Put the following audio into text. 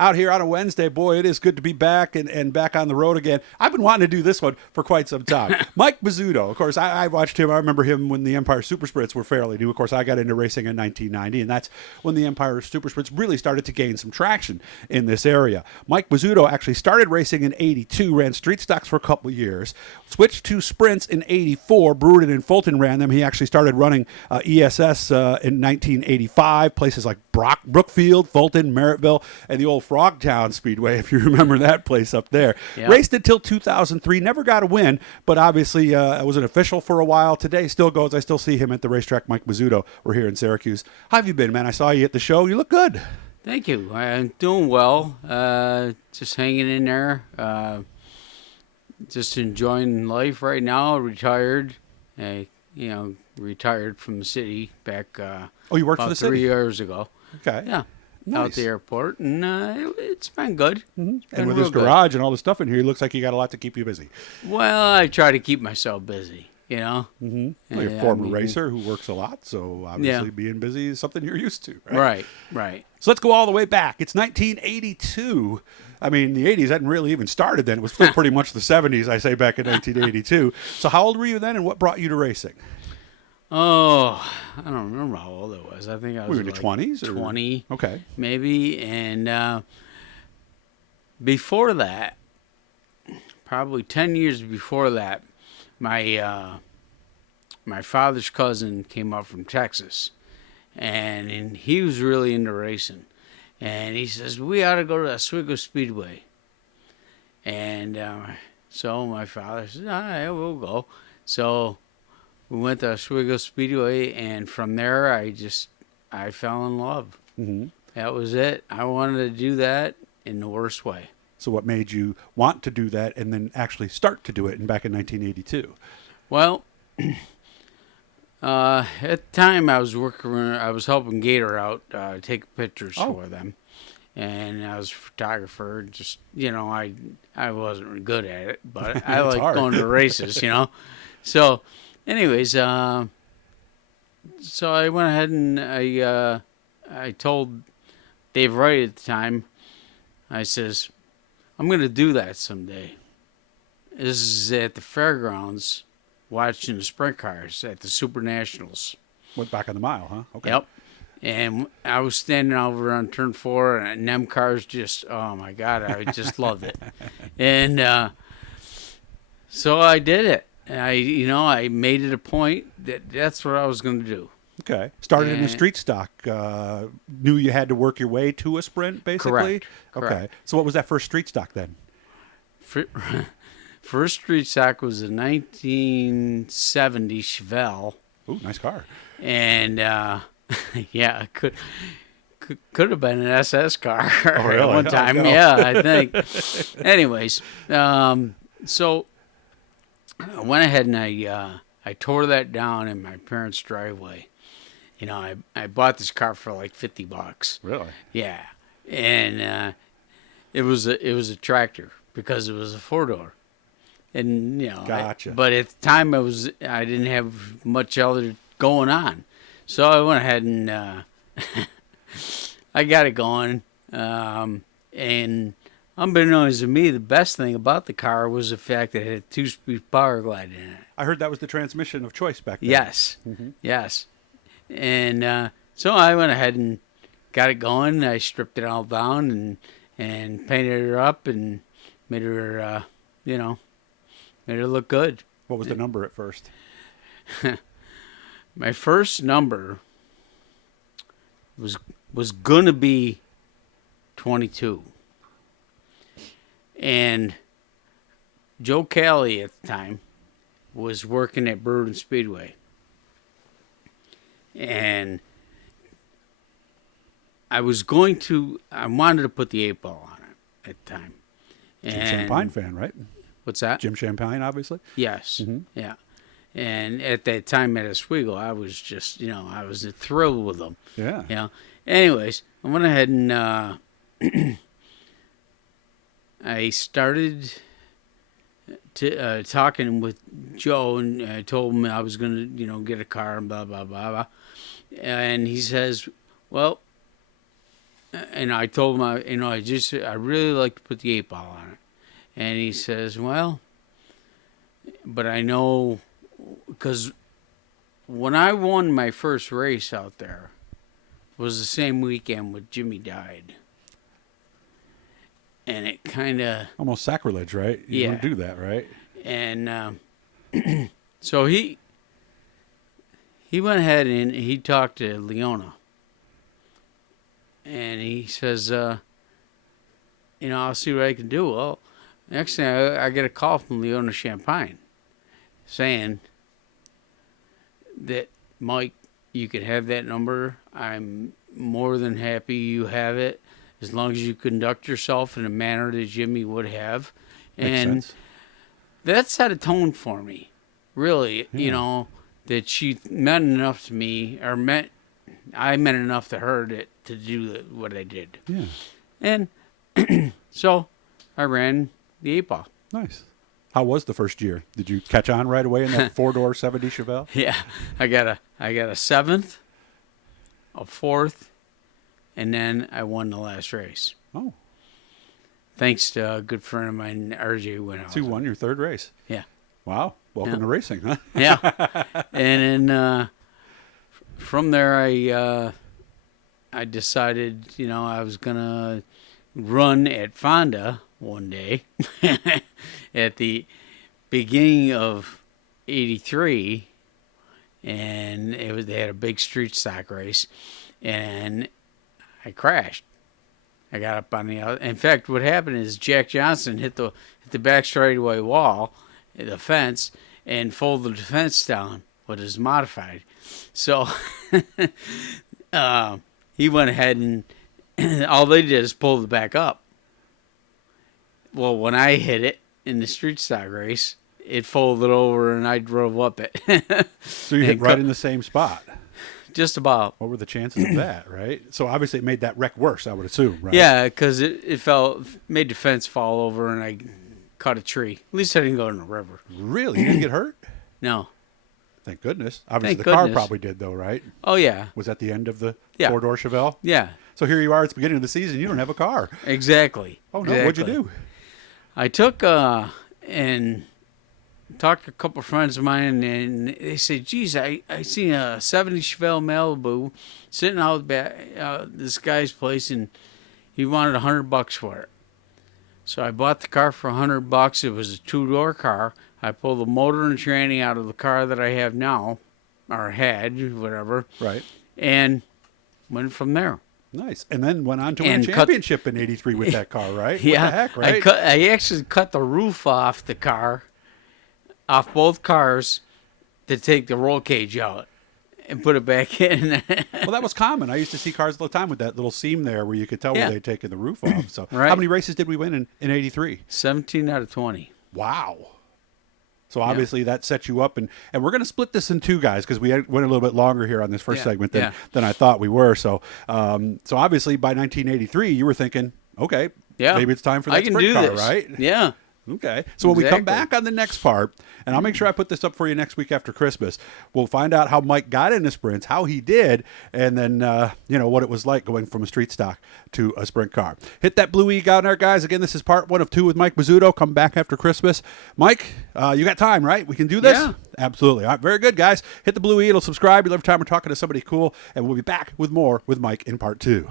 out here on a Wednesday. Boy, it is good to be back and back on the road again. I've been wanting to do this one for quite some time. Mike Bozzuto, of course, I watched him. I remember him when the Empire Super Sprints were fairly new. Of course, I got into racing in 1990, and that's when the Empire Super Sprints really started to gain some traction in this area. Mike Bozzuto actually started racing in 82, ran street stocks for a couple of years, switched to sprints in 84. Brewton and Fulton ran them. He actually started running ESS in 1985, places like Brookfield, Fulton, Merrittville, and the old Frogtown Speedway, if you remember that place up there. Yep. Raced until 2003, never got a win, but obviously was an official for a while. Today still goes. I still see him at the racetrack. Mike Bozzuto. We're here in Syracuse. How have you been, man? I saw you at the show. You look good. Thank you. I'm doing well. Just hanging in there. Just enjoying life right now. Retired. Retired from the city back. You worked for the city 3 years ago. Okay. Yeah. Nice. Out the airport, and it's been good. Mm-hmm. It's been and with this garage and all the stuff in here, it looks like you got a lot to keep you busy. Well, I try to keep myself busy. Mm-hmm. Well, you're a former racer who works a lot, so obviously being busy is something you're used to, right? Right. So let's go all the way back. It's 1982. I mean, the 80s hadn't really even started then. It was still pretty much the 70s, I say, back in 1982. So how old were you then, and what brought you to racing? Oh, I don't remember how old I was. I think I was in your 20s? 20, okay, maybe. And before that, probably 10 years before that, my father's cousin came up from Texas, and he was really into racing. And he says, we ought to go to Oswego Speedway. And so my father said, all right, we'll go. So we went to Oswego Speedway, and from there I fell in love. Mm-hmm. That was it. I wanted to do that in the worst way. So what made you want to do that and then actually start to do it back in 1982? Well, at the time I was helping Gator out, take pictures for them. And I was a photographer. Just, I wasn't good at it, but I like going to races, So, anyways, so I went ahead and I told Dave Wright at the time, I says, I'm going to do that someday. This is at the fairgrounds watching the sprint cars at the Super Nationals. Went back on the mile, huh? Okay. Yep. And I was standing over on turn 4, and them cars just, oh my God, I just loved it. And so I did it. I made it a point that that's what I was going to do. Okay. Started in a street stock. Knew you had to work your way to a sprint, basically? Correct. Okay. So what was that first street stock then? First street stock was a 1970 Chevelle. Ooh, nice car. And, yeah, it could have been an SS car really? at one time. Oh, no. Yeah, I think. Anyways, so I went ahead and I tore that down in my parents' driveway. I bought this car for like $50. Really? Yeah, and it was a tractor because it was a 4-door, and Gotcha. but at the time I didn't have much other going on, so I went ahead and I got it going, and unbeknownst to me, the best thing about the car was the fact that it had 2-speed power glide in it. I heard that was the transmission of choice back then. Yes, Mm-hmm. yes. And so I went ahead and got it going. I stripped it all down and painted her up and made her, made her look good. What was the number at first? My first number was gonna be 22. And Joe Kelly at the time was working at Brewton Speedway. And I wanted to put the 8-ball on it at the time. Jim Champagne fan, right? What's that? Jim Champagne, obviously. Yes. Mm-hmm. Yeah. And at that time at Oswego, I was just, I was thrilled with them. Yeah. Anyways, I went ahead and I started talking with Joe, and I told him I was going to, get a car and blah, blah, blah, blah. And he says, well, and I told him, I really like to put the 8-ball on it. And he says, well, but I know, because when I won my first race out there, was the same weekend when Jimmy died. And it kind of... Almost sacrilege, right? You don't do that, right? And so he went ahead and he talked to Leona. And he says, I'll see what I can do. Well, next thing I get a call from Leona Champagne saying that, Mike, you could have that number. I'm more than happy you have it, as long as you conduct yourself in a manner that Jimmy would have. And that set a tone for me, really, that she meant enough to me, or I meant enough to her to do what I did. Yeah. And so I ran the 8-ball. Nice. How was the first year? Did you catch on right away in that 4-door 70 Chevelle? Yeah. I got a 7th, a 4th, and then I won the last race. Oh. Thanks to a good friend of mine, RJ, went out. So you won your 3rd race. Yeah. Wow. Welcome to racing, huh? Yeah. And then from there, I decided, I was going to run at Fonda one day at the beginning of 83, and they had a big street stock race, and I crashed. I got up on the other. In fact, what happened is Jack Johnson hit the back straightaway wall, the fence, and folded the fence down, but it was modified. So he went ahead and all they did is pull it back up. Well, when I hit it in the street stock race, it folded over and I drove up it. So you hit right in the same spot. Just about. What were the chances of that, right? So obviously it made that wreck worse, I would assume, right? Yeah, because it made the fence fall over and I caught a tree. At least I didn't go in the river. Really? You didn't get hurt? No. Thank goodness. Obviously the car probably did, though, right? Oh, yeah. Was that the end of the 4-door Chevelle? Yeah. So here you are at the beginning of the season. You don't have a car. Exactly. Oh, no. What'd you do? I took and talked to a couple of friends of mine, and they said, geez, I seen a 70 Chevelle Malibu sitting out back this guy's place, and he wanted $100 for it. So I bought the car for $100. It was a 2-door car. I pulled the motor and tranny out of the car that I have now, or had, whatever. Right. And went from there. Nice. And then went on to win a championship in 83 with that car, right? Yeah. What the heck, right? I actually cut the roof off the car, off both cars, to take the roll cage out and put it back in. Well, that was common. I used to see cars all the time with that little seam there where you could tell where they'd taken the roof off. So how many races did we win in 83? 17 out of 20. Wow. So obviously that sets you up, and we're going to split this in two, guys, because we went a little bit longer here on this first segment than I thought we were. So so obviously by 1983 you were thinking, okay, maybe it's time for that sprint car, right? Yeah. Okay. So when we come back on the next part, and I'll make sure I put this up for you next week after Christmas, we'll find out how Mike got into sprints, how he did, and then, what it was like going from a street stock to a sprint car. Hit that blue E out there, guys. Again, this is part 1 of 2 with Mike Bozzuto. Come back after Christmas. Mike, you got time, right? We can do this? Yeah. Absolutely. All right, very good, guys. Hit the blue E. It'll subscribe. You'll every time we're talking to somebody cool, and we'll be back with more with Mike in part 2.